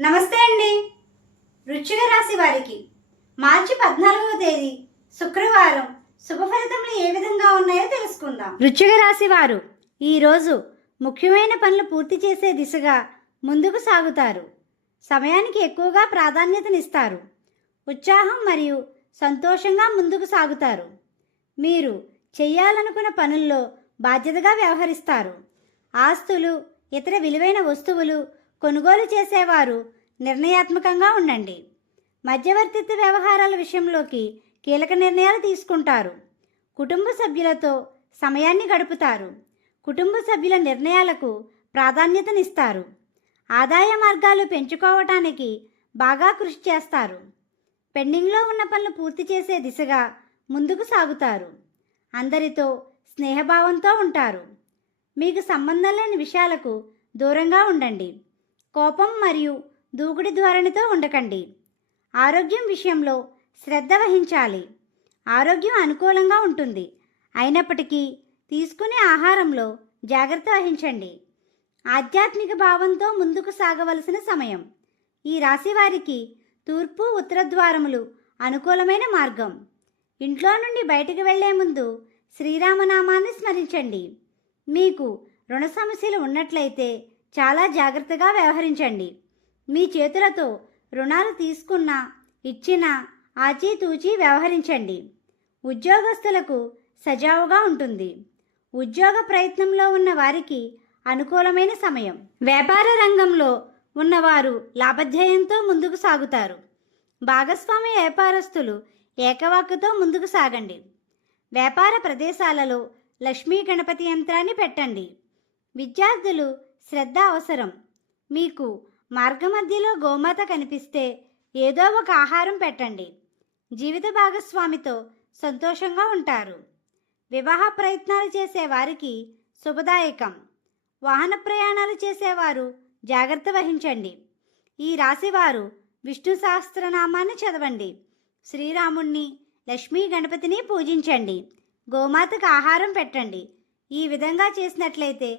నమస్తే అండి. వృశ్చిక రాశి వారికి మార్చి పద్నాలుగవ తేదీ శుక్రవారం శుభ ఫలితములు ఏ విధంగా ఉన్నాయో తెలుసుకుందాం. వృశ్చిక రాశి వారు ఈరోజు ముఖ్యమైన పనులు పూర్తి చేసే దిశగా ముందుకు సాగుతారు. సమయానికి ఎక్కువగా ప్రాధాన్యతనిస్తారు. ఉత్సాహం మరియు సంతోషంగా ముందుకు సాగుతారు. మీరు చేయాలనుకున్న పనుల్లో బాధ్యతగా వ్యవహరిస్తారు. ఆస్తులు ఇతర విలువైన వస్తువులు కొనుగోలు చేసేవారు. నిర్ణయాత్మకంగా ఉండండి. మధ్యవర్తిత్వ వ్యవహారాల విషయంలోకి కీలక నిర్ణయాలు తీసుకుంటారు. కుటుంబ సభ్యులతో సమయాన్ని గడుపుతారు. కుటుంబ సభ్యుల నిర్ణయాలకు ప్రాధాన్యతనిస్తారు. ఆదాయ మార్గాలు పెంచుకోవటానికి బాగా కృషి చేస్తారు. పెండింగ్లో ఉన్న పనులు పూర్తి చేసే దిశగా ముందుకు సాగుతారు. అందరితో స్నేహభావంతో ఉంటారు. మీకు సంబంధం లేని విషయాలకు దూరంగా ఉండండి. కోపం మరియు దూకుడు ధోరణితో ఉండకండి. ఆరోగ్యం విషయంలో శ్రద్ధ వహించాలి. ఆరోగ్యం అనుకూలంగా ఉంటుంది. అయినప్పటికీ తీసుకునే ఆహారంలో జాగ్రత్త వహించండి. ఆధ్యాత్మిక భావంతో ముందుకు సాగవలసిన సమయం. ఈ రాశి వారికి తూర్పు ఉత్తర ద్వారములు అనుకూలమైన మార్గం. ఇంట్లో నుండి బయటకు వెళ్ళే ముందు శ్రీరామనామాన్ని స్మరించండి. మీకు రుణ సమస్యలు ఉన్నట్లయితే చాలా జాగ్రత్తగా వ్యవహరించండి. మీ చేతులతో రుణాలు తీసుకున్న ఇచ్చిన ఆచితూచి వ్యవహరించండి. ఉద్యోగస్తులకు సజావుగా ఉంటుంది. ఉద్యోగ ప్రయత్నంలో ఉన్న వారికి అనుకూలమైన సమయం. వ్యాపార రంగంలో ఉన్నవారు లాభధ్యేయంతో ముందుకు సాగుతారు. భాగస్వామి వ్యాపారస్తులు ఏకవాక్కుతో ముందుకు సాగండి. వ్యాపార ప్రదేశాలలో లక్ష్మీ గణపతి యంత్రాన్ని పెట్టండి. విద్యార్థులు శ్రద్ధ అవసరం. మీకు మార్గమధ్యలో గోమాత కనిపిస్తే ఏదో ఒక ఆహారం పెట్టండి. జీవిత భాగస్వామితో సంతోషంగా ఉంటారు. వివాహ ప్రయత్నాలు చేసేవారికి శుభదాయకం. వాహన ప్రయాణాలు చేసేవారు జాగ్రత్త వహించండి. ఈ రాశివారు విష్ణు సహస్రనామాన్ని చదవండి. శ్రీరాముణ్ణి లక్ష్మీ గణపతిని పూజించండి. గోమాతకు ఆహారం పెట్టండి. ఈ విధంగా చేసినట్లయితే